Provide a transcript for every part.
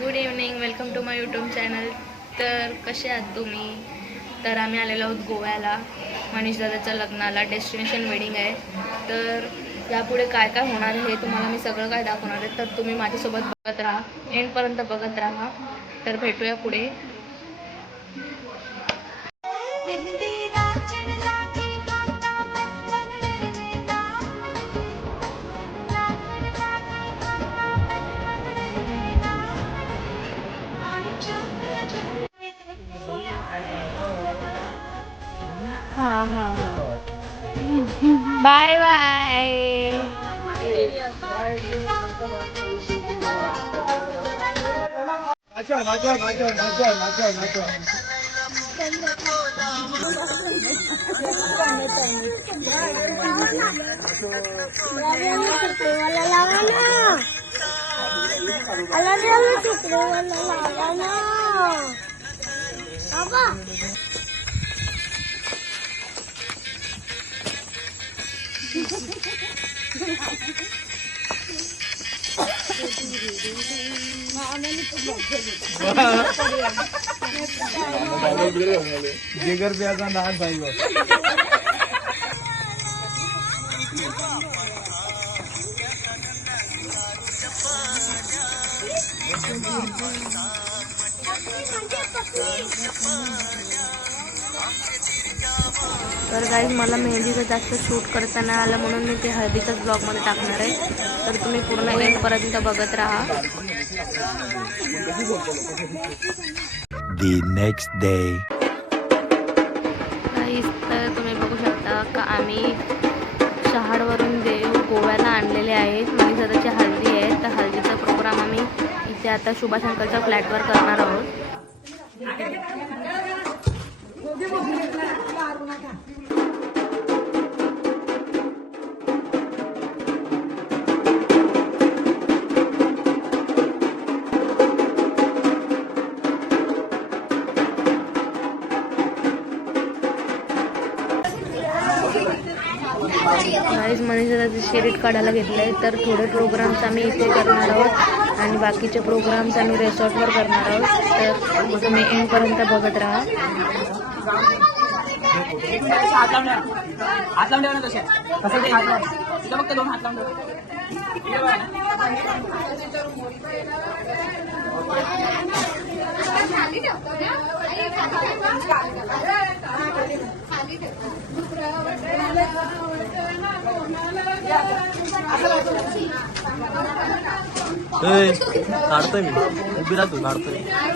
Good evening, welcome to my YouTube channel. तर कसे आहात तुम्ही? तर आम्ही आलेलो आहोत गोव्याला मनीष दादाच्या लग्नाला. डेस्टिनेशन वेडिंग आहे. तर यापुढे काय काय होणार आहे हे तुम्हाला मी सगळं काय दाखवणार आहे. तर तुम्ही माझ्यासोबत बघत राहा, एंडपर्यंत बघत राहा. तर भेटूया पुढे. Bye bye. जिगर प्याजा लहान पाहिजे. तर गाईज मला मेहंदीचं जास्त शूट करता नाही आलं म्हणून मी ते हळदीच्याच ब्लॉगमध्ये टाकणार आहे. तर तुम्ही पूर्ण एंडपर्यंत बघत राहा. The next day. गाईज तर तुम्ही बघू शकता का आम्ही शहाडवरून देव गोव्याला आणलेले आहेत. मनीष दादाची हळदी आहे. तर हळदीचा प्रोग्राम आम्ही इथे आता सुभाष अंकलच्या फ्लॅटवर करणार आहोत. गाईज मनीष दादाचे शर्ट काढायला घेतलं आहे. तर थोडे प्रोग्राम्स आम्ही इथे करणार आहोत आणि बाकीचे प्रोग्राम्स आम्ही रिसॉर्टवर करणार आहोत. तर तुम्ही एंडपर्यंत बघत राहा. काढतोय मी, उभी राहतो.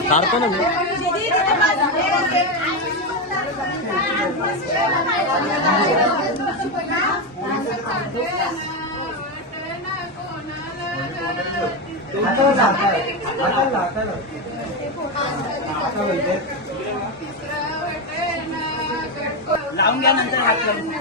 काढतो ना मी. लावून घ्या नंतर हात करून.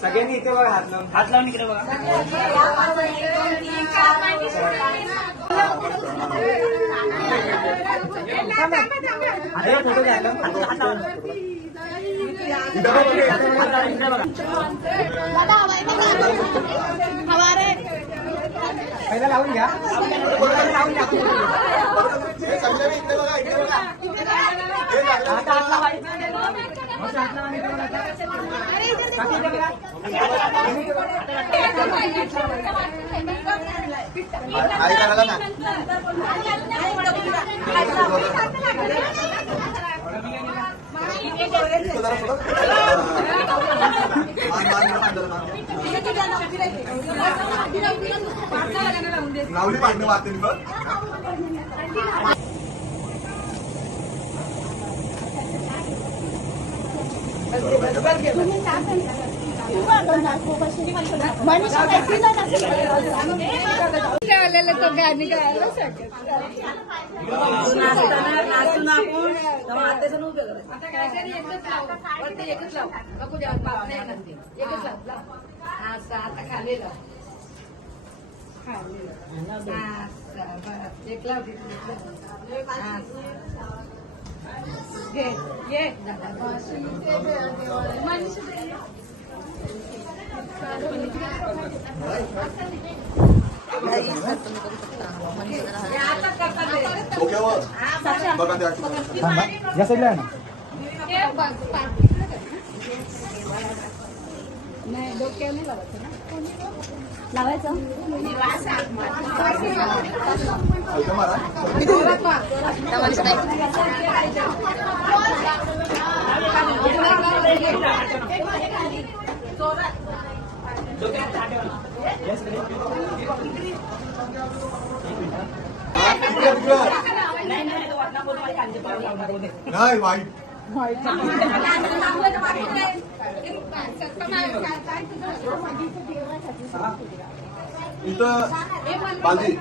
सगळ्यांनी इथे बघा, हात लावून इकडे बघा. फोटो घ्या. पहिला लावून घ्या. लावली पाडणे वाटते बघ. या साईडला आहे ना. नाही वाईट इथं बालदी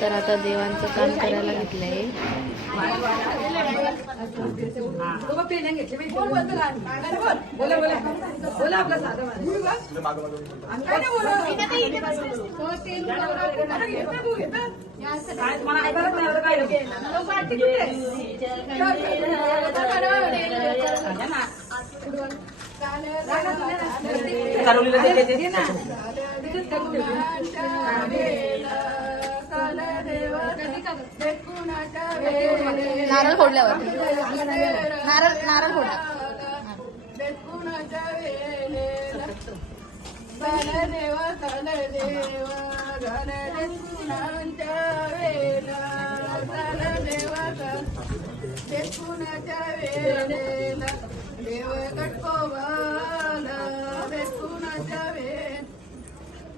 तर आता देवांचं काम करायला घेतलंय. नारळ फोडल्यावर नारळ फोडला. देव कटकोबाला बेकुणाच्या वेल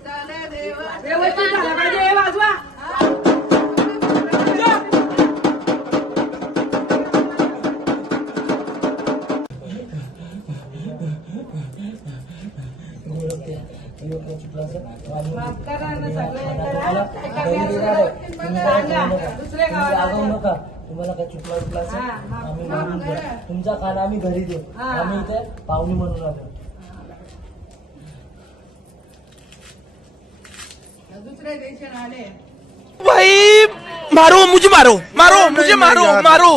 चाले देवा वाजवा. तुम्हाला काय चुकला आम्ही म्हणून द्या. तुमचा कान आम्ही घरी देऊ. आम्ही इथे पाहुणी म्हणून आलो. दुसरे देशात आले भाई मारो मुझे मारो मारो मुझे मारो मारो.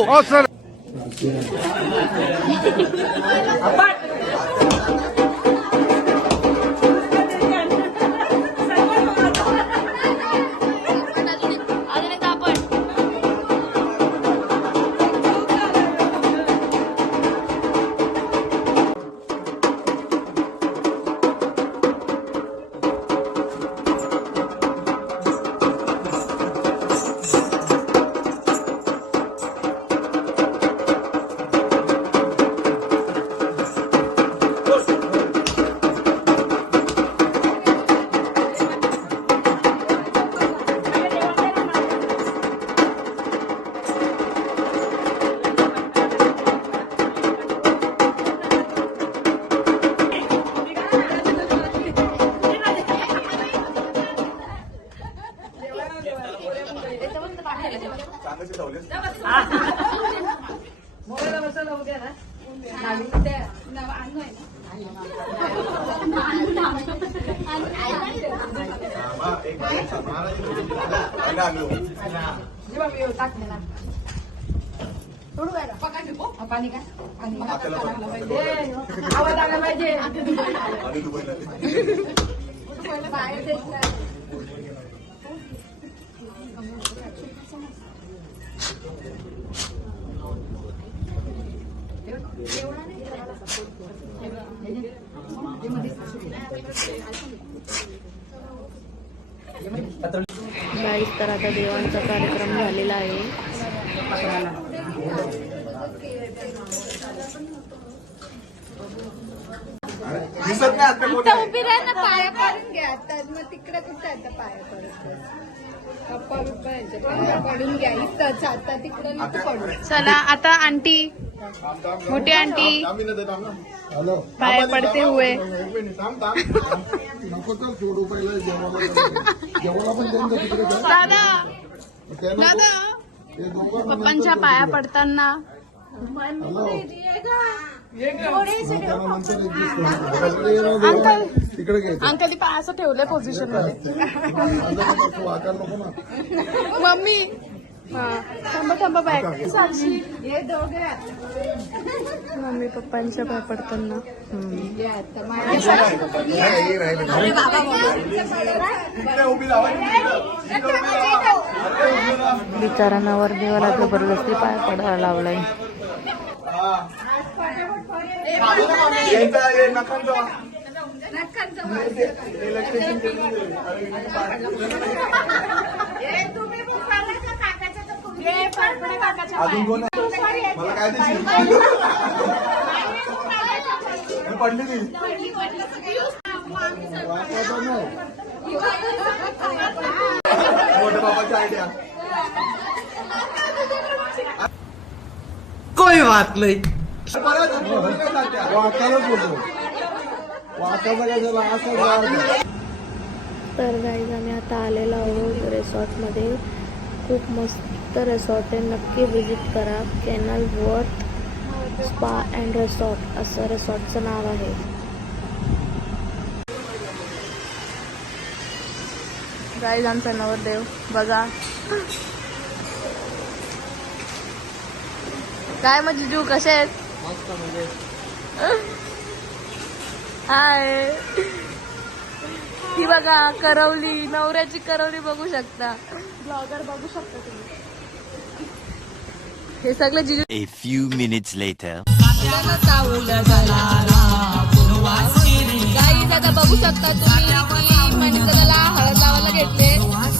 मोबाईलला बसवलं उद्या ना पाणी का आवाज आला पाहिजे. गाईस, तर आता देवांचा कार्यक्रम झालेला आहे. दिसत नाही आता कोणी. उभी राहा ना, पाया पडून घ्या. आता मग तिकडे कुठे आता पाया पडत पप्पा बिप्पा यांच्या पाया पडून घ्या. इथंच आता तिकडे नको पडू. चला आता आंटी, मोठी आंटी हॅलो पाया पडते हुए. एक मिनिट थांब थांब नको तर सोडू पहिलं जेवणाला पण त्यांचं तिकडे जा. दादा ते नको. दादा ते दोघं पप्पांच्या पाया पडताना हॅलो अंकल तिकडे घ्यायचं अंकल ती पाय असं ठेवलंय पोझिशन मध्ये. आकार नको ना. मम्मी हा थांबा थांबा पाय. साक्षी हे दोघे मम्मी पप्पांच्या पाय पडताना. हे आता इकडे उभी राहायची. बिचारांना वर देवाला जबरदस्ती पाय पडायला लावलाय. अजून कोण आहे? मला काय देशील? मी पडली ती. वाकायचं नाही. मोठ्या बाबाची आयडिया. कोई बात नहीं. वाकायलाच बोलतो. वाकायचा काय झाला असं. तर गाईज, आम्ही आता आलेलो आहोत रिसॉर्टमध्ये. खूप मस्त रिसॉर्ट आहे, नक्की व्हिजिट करा. Canal worth spa and resort असं रिसॉर्टचं नाव आहे. गाईज, आमचा नवरदेव बघा. काय मग जिजू, कसे आहेत? हाय. ही बघा करवली, नवऱ्याची करवली बघू शकता. ब्लॉगर बघू शकता तुम्ही. हे सगळे जिजू. A few minutes later. Guys, आता बघू शकता तुम्ही मणिकरला हळद लावायला घेतले.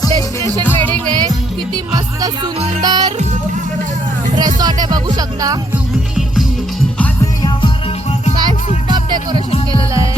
डेस्टिनेशन वेडिंग आहे. किती मस्त सुंदर रिसॉर्ट आहे, बघू शकता. काय सुपर डेकोरेशन केलेलं आहे.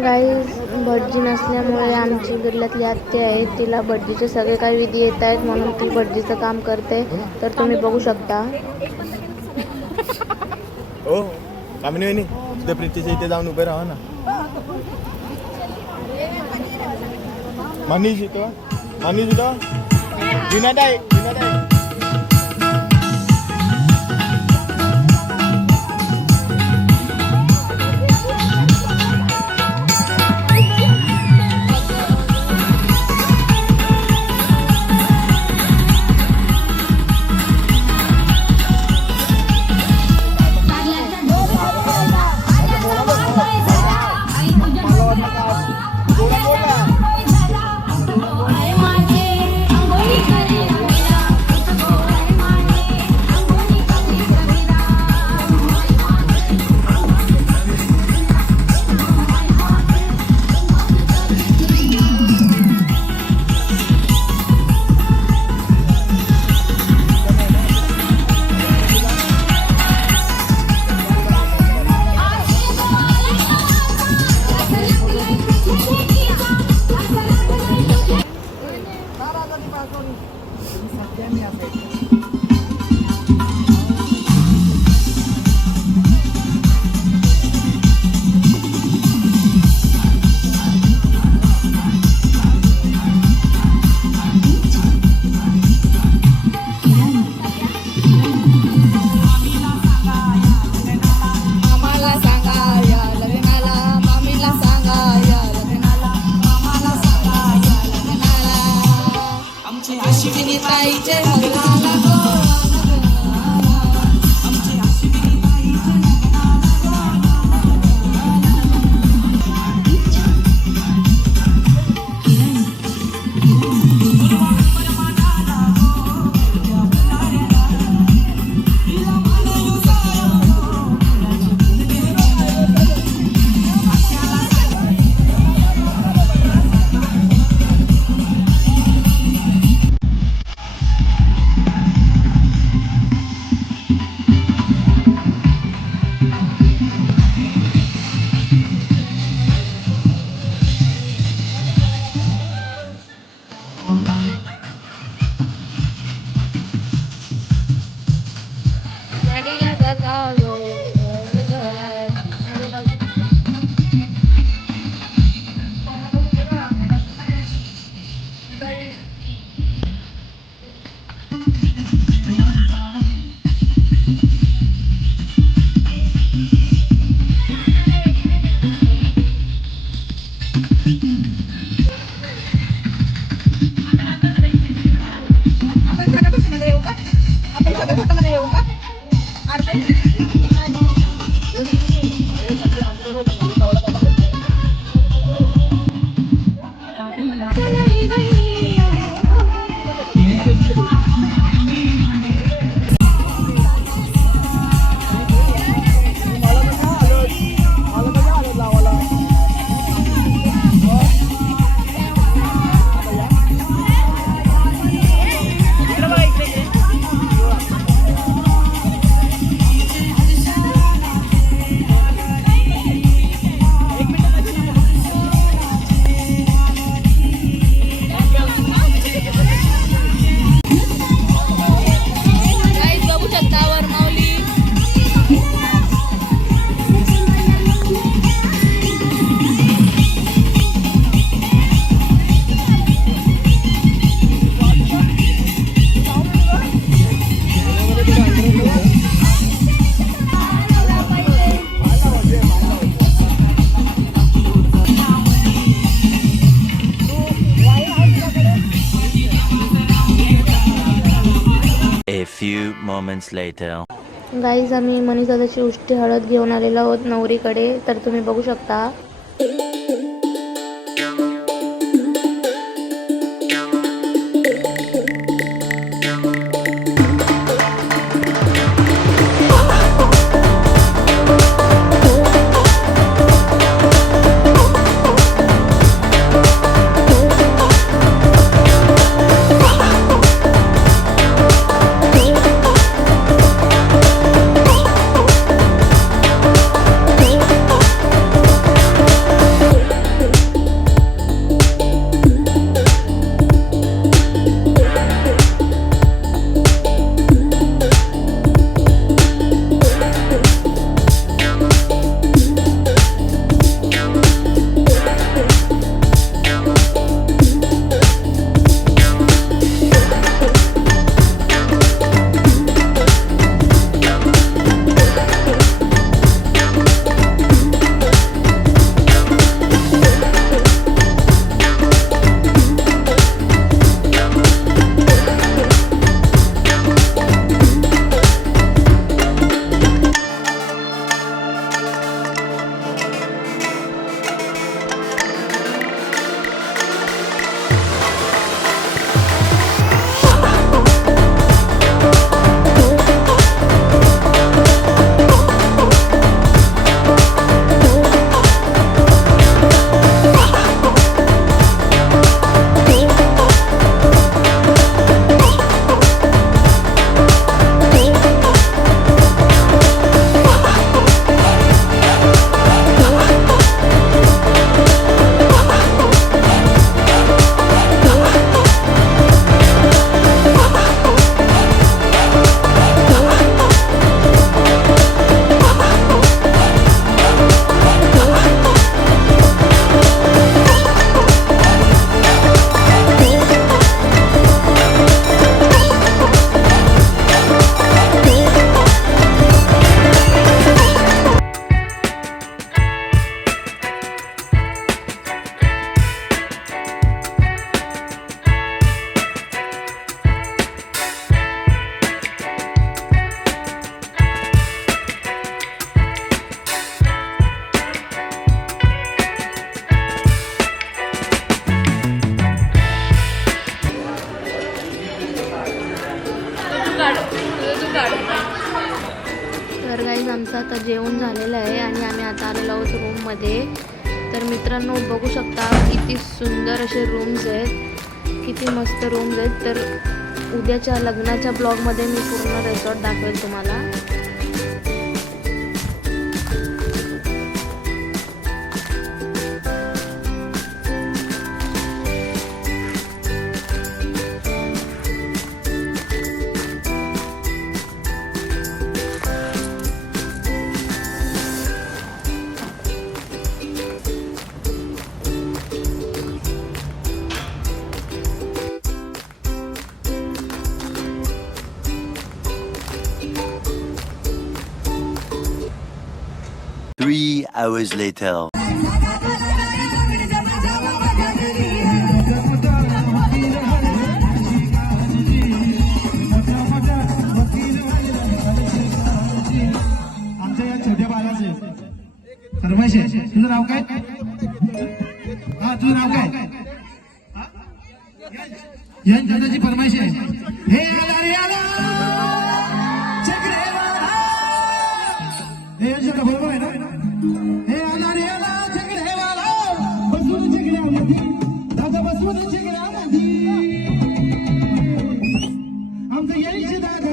गाईज, भटजी नसल्यामुळे आमची बिर्ल्यातली आत्या आहे, तिला भटजीचे सगळे काही विधी येत आहेत म्हणून ती भटजीचं काम करते. तर तुम्ही बघू शकता. हो कामिनी वहिनी, तुझ्या प्रीतीच्या इथे जाऊन उभे राहा ना. मनीष इथं, मनीष इथं. विनाताई, विनाताई. Guys, बघू शकता वरमावली. A few moments later. Guys आम्ही मनीष दादाची उष्टी हळद घेऊन आलेलो आहोत नवरीकडे. तर तुम्ही बघू शकता. तर गाईज आमचं आता जेवण झालेलं आहे आणि आम्ही आता आलेलो आहोत रूममध्ये. तर मित्रांनो बघू शकता किती सुंदर असे रूम्स आहेत, किती मस्त रूम्स आहेत. तर उद्याच्या लग्नाच्या ब्लॉगमध्ये मी पूर्ण रिसॉर्ट दाखवेल तुम्हाला. 3 hours later. आमच्या या छोट्या बाळाचे फरमाईश आहे. तुझं नाव काय? हा, तुझं नाव काय? यश दादाची फरमाईश आहे. हे आला रे आला चक्रेवाला. हे यश दादा बरोबर आहे ना? हे आला रे आला चक्रेवाला. बसून चक्र्यामध्ये दादा, बसून चक्र्यामध्ये आमचं यश दादा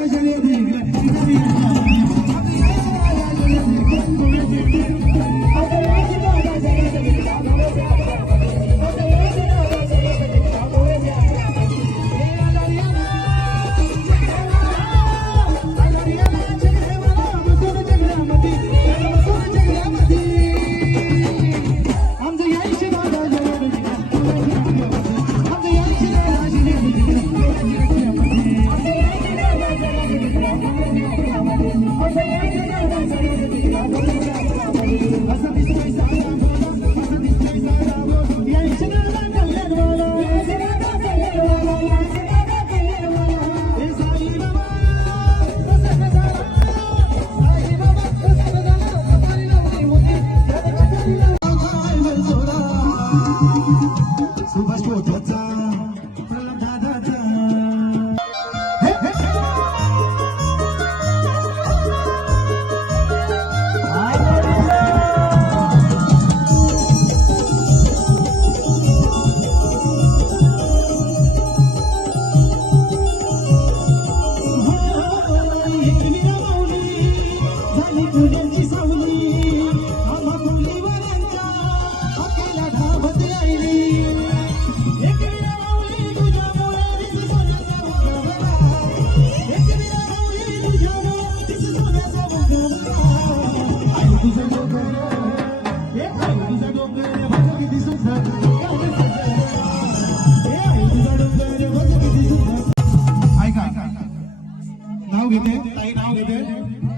नाव घेते, ताई नाव घेते.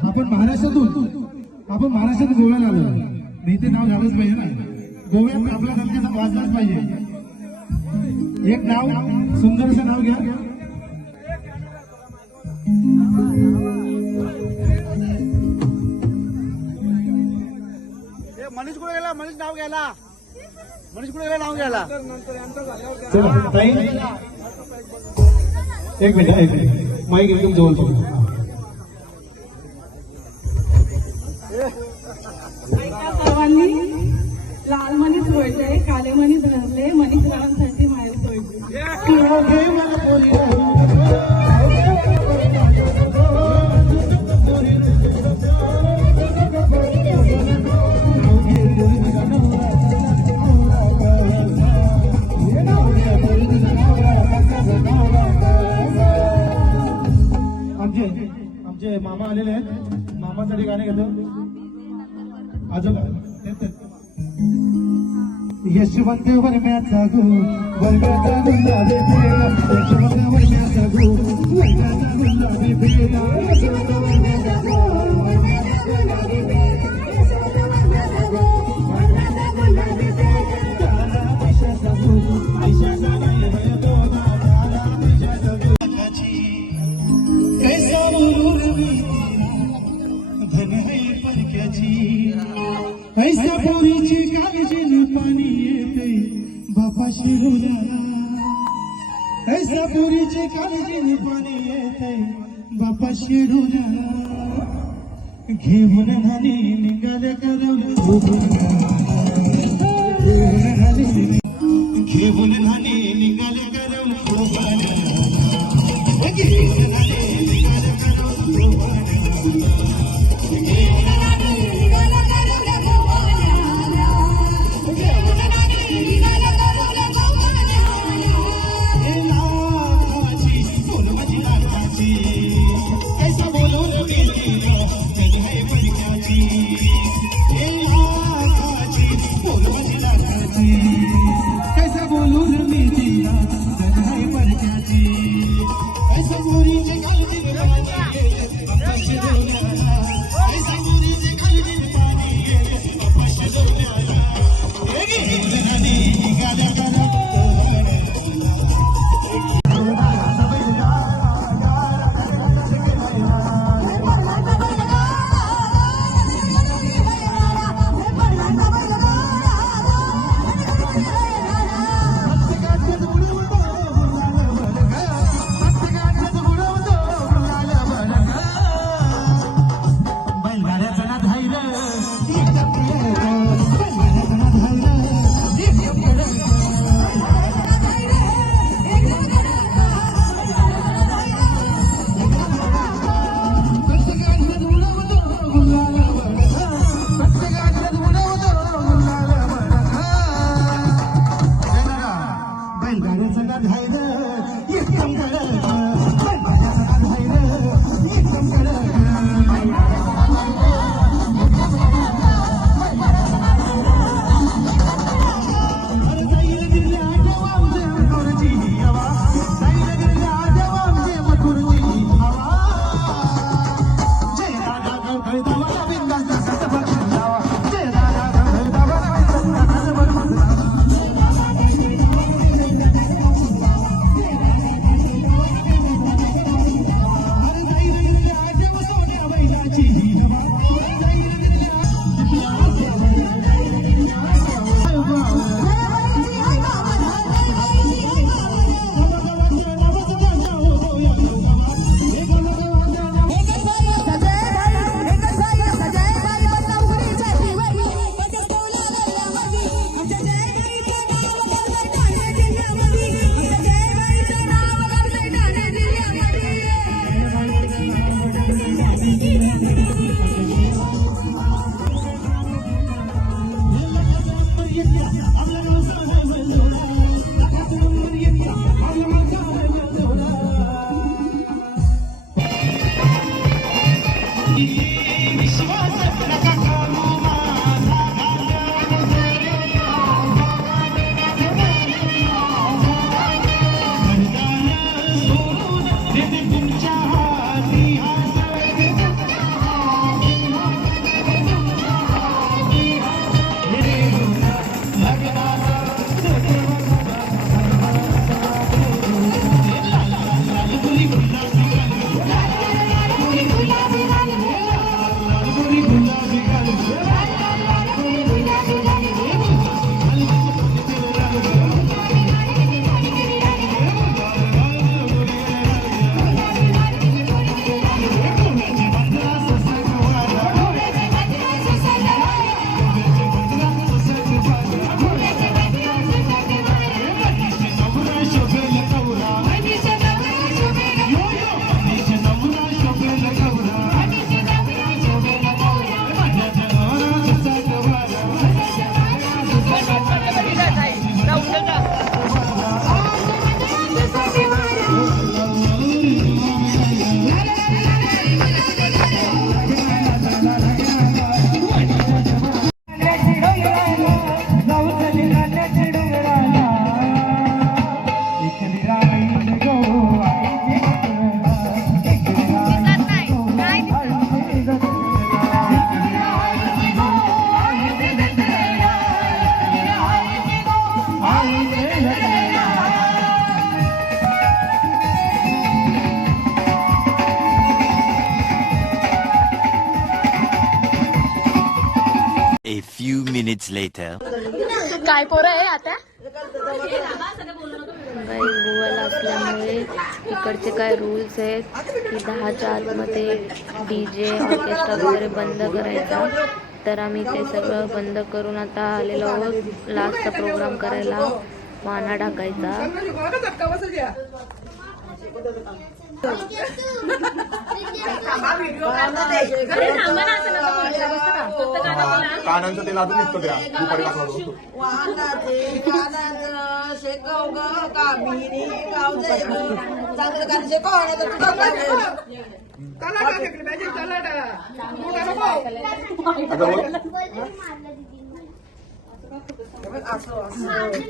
आपण महाराष्ट्रातून गोव्याला आलो. मी ते नाव झालंच पाहिजे ना. गोव्यात आपला धर्तीचा वाजलाच पाहिजे. एक नाव, सुंदरचं नाव घ्या. मनीष कुठे गेला? मनीष नाव घ्यायला. मनीष कुठे गेला? नाव घ्यायला. चला ताई, एक मिनिट माईक एकदम जवळ. सर्वांनी लाल मनीच सोडले, काले मनीच धरले, मनीच रावांसाठी माहेर आमचे मामा आलेले आहेत. मामासाठी गाणे घेतो. आजोबा यशवंत वर्म्याचा गो, वर्गाचा गुलाबी फेरा. यशवंत वर्म्याचा गो, वर्गाचा गुलाबी फेरा. यशवंत वर्म्याचा गो, वर्गाचा गुलाबी फेरा. यशवंत वर्म्याचा गो, वर्गाचा गुलाबी फेरा. तारा आयशाचा गो, आयशाचा नाही भय दोना. तारा आयशाचा गो, कैसा मुरुर मी धन है परक्याची. ऐसा पोरीची काळजीने पाणी येते बापा शिरूला. ऐसा पोरीची काळजीने पाणी येते बापा शिरूला. घेऊन हानी निघाले करवलं, घेऊन हानी निघाले करवलं. ऐसा बोलो minutes later. काय पोरं आहे आता गोव्याला असल्यामुळे इकडचे काय रूल्स आहेत की 10च्या आतमध्ये DJ ऑर्केस्ट्रा वगैरे बंद करायचा. तर आम्ही ते सगळं बंद करून आता आलेलो आहोत लास्टचा प्रोग्राम करायला. वाना टाकायचा. कानांचं तेल अजून निघतो त्या दुपारी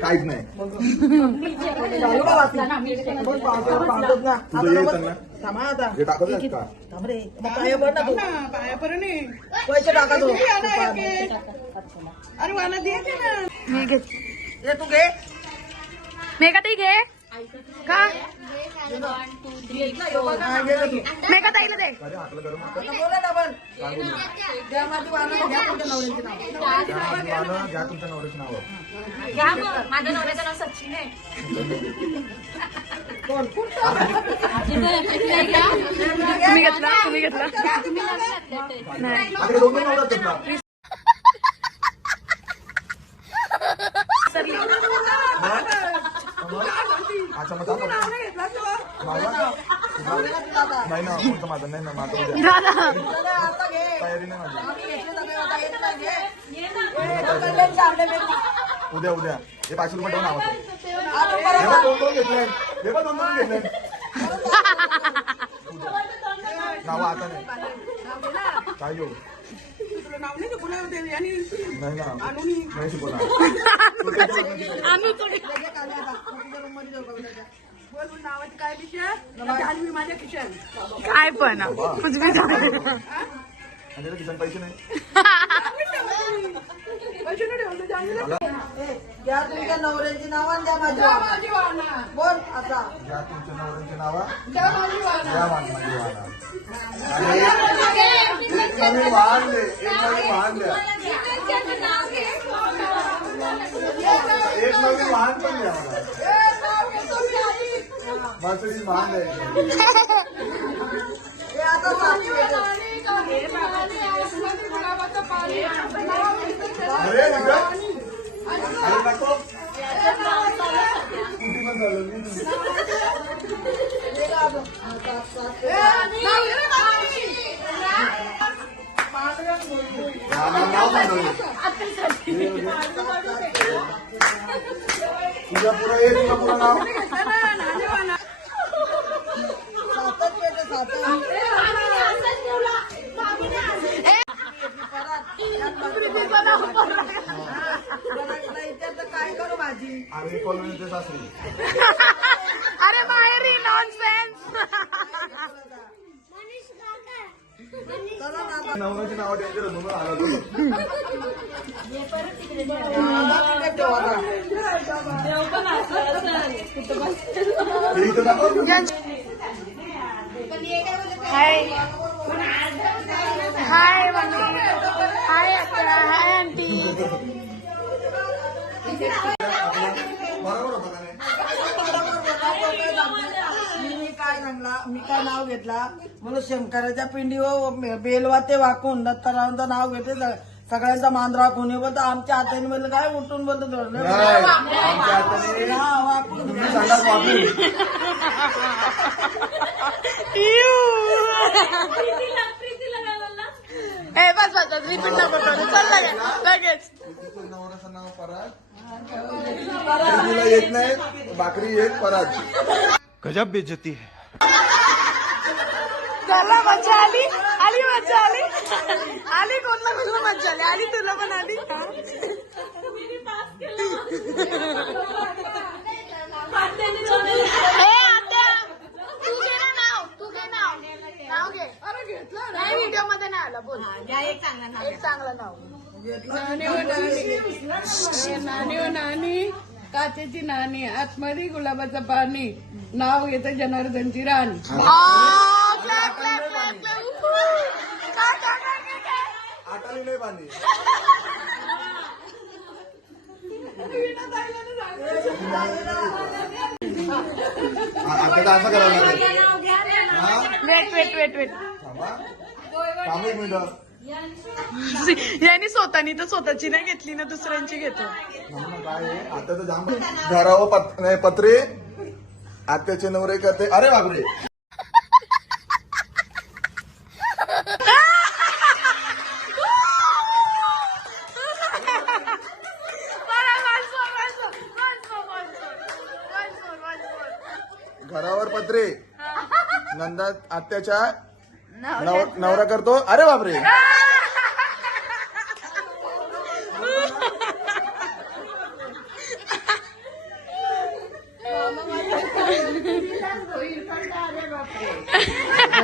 काहीच नाही पैसे टाका तू अरे वाला दे ना मी घे तू घे मेघा ताई घे का मेघा ताईला दे. बोला ना पण घ्या माझी वाहन घ्या तुमच्या नवऱ्याची नाव घ्या तुमच्या नवऱ्याची नाव. माझ्या नवऱ्याचं नाव सचिन आहे. तुम्ही घेतला नाही. अच्छा मग नाही ना कोणतं माझं नाही ना माझं तयारी नाही माझी. उद्या उद्या हे 500 रुपये ठेवून आवाज दोन घेतले हे पण दोन घेतले नाव आता नाही काय घेऊ नाही ना नाही शिकवणार. काय पण कुछ भी किसान पैसे नाही घ्या तुमच्या नवऱ्याची नाव आणि द्या माझी बोल आता घ्या तुमच्या नवऱ्याची नावा द्या माझी द्या माझी वाहन. एक नवीन वाहन दे एक नवीन वाहन द्या एक नवीन वाहन पण द्या मला मर्सिडीज वाहन द्यायचं. अरे अरे नको कुठे पण झालं तुझ्या पुरा ये तुझ्या पुरा नाव काय करू माझी अरे कॉलनीच असेल. अरे माहेरी नॉनसेन्स. नवऱ्याची नाव द्यायची म्हणून आला हाय हाय मम्मी हाय अक्का हाय आंटी. बरोबर होता का नाही. मी काय नाव घेतला म्हणून शंकराच्या पिंडीवर बेलवाते वाकून दत्तारावांचं नाव घेते सगळ्यांचा मान राखून बोलत आमच्या हाताने बोललं काय उठून बोलतो नाही, आमच्या हाताने वाकून तुम्ही संडास वापरून बस बस रिपीट नको करू. चल लगेच नवऱ्याचं नाव पराग. तिला येत नाही भाकरी येत पराग. गजब बेइज्जती है. चला मजा आली आली मजा आली आली कोणला कोणला मजा आली आली तुला पण आली. तू घे नाव घे. नाही व्हिडिओ मध्ये नाही आला बोल. एक चांगलं नाव नानी ओ नानी काचेची नाणी आतमध्ये गुलाबाचं पाणी नाव घेतं जनार्दनची राणी. आटाली नाही बांधली आता तर असं करावं लागेल. वेट थांब एक मिनिट. यांनी स्वतःनी तर स्वतःची नाही घेतली ना, दुसऱ्यांची घेतो. काय आहे, आता तर जाम घरावर पत्रे आत्याचे नवरे करते. अरे बापरे. घरावर पत्रे नंदा आत्याच्या नवरा करतो. अरे बापरे.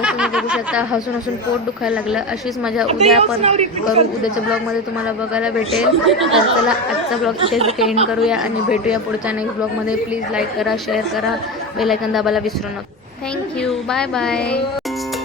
तुम्ही बघू शकता हसून हसून पोट दुखायला लागलं. अशीच मजा उद्या आपण करू. उद्याच्या ब्लॉगमध्ये तुम्हाला बघायला भेटेल. तर चला आजचा ब्लॉग इथेच एंड करूया आणि भेटूया पुढच्या नेक्स्ट ब्लॉगमध्ये. प्लीज लाईक करा, शेअर करा, बेल आयकॉन दाबायला विसरू नका. थँक्यू. Bye bye.